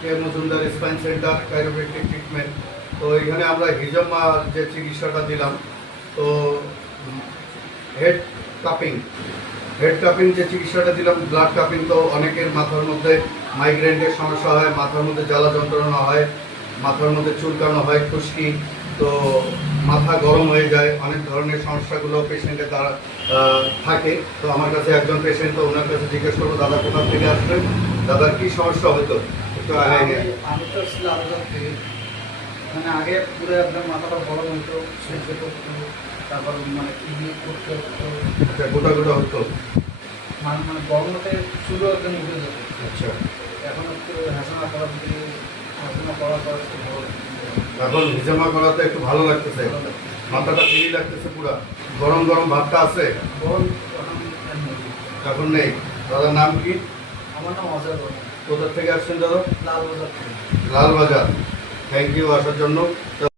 কে Majumdar spine centre chiropractic treatment. তো এখানে আমরা হিজমা যে চিকিৎসাটা দিলাম, তো হেড কাপিং যে চিকিৎসাটা দিলাম, ব্লাড কাপিং। তো অনেকের মাথার মধ্যে মাইগ্রেনের সমস্যা হয়, মাথার মধ্যে জ্বালা যন্ত্রণা হয়, মাথার মধ্যে চুলকানো হয়, খুশকি, তো মাথা গরম হয়ে যায়, অনেক ধরনের সমস্যাগুলো পেশেন্টের দ্বারা থাকে। তো আমার কাছে একজন পেশেন্ট, তো ওনার কাছে জিজ্ঞেস করবো, দাদা কোথা থেকে আসবেন, দাদার কী সমস্যা হতো একটু আগে? আমি তো ছিলাম আলাদা থেকে, মানে আগে পুরো একদম মাথাটা গরম হতো, সেচে করতো, তারপর মানে কিডনি করতে হতো, আচ্ছা, গোটা গোটা হতো, মানে মানে গরম হতে চুলও একদম উঠে যেত। আচ্ছা। এখন একটু হাসানা করার দিকে হাসানা করার পর একটু ভালো এখন হিজামা করাতে একটু ভালো লাগতেছে, মাথাটা ফ্রি লাগতেছে, পুরা গরম গরম ভাবটা আছে গরম এখন নেই। এখন নেই। দাদার নাম কি? আমার নাম অজয় বর্মন, কোথা থেকে আসছেন দাদা? লালবাজার থেকে। লালবাজার। থ্যাংক ইউ আসার জন্য।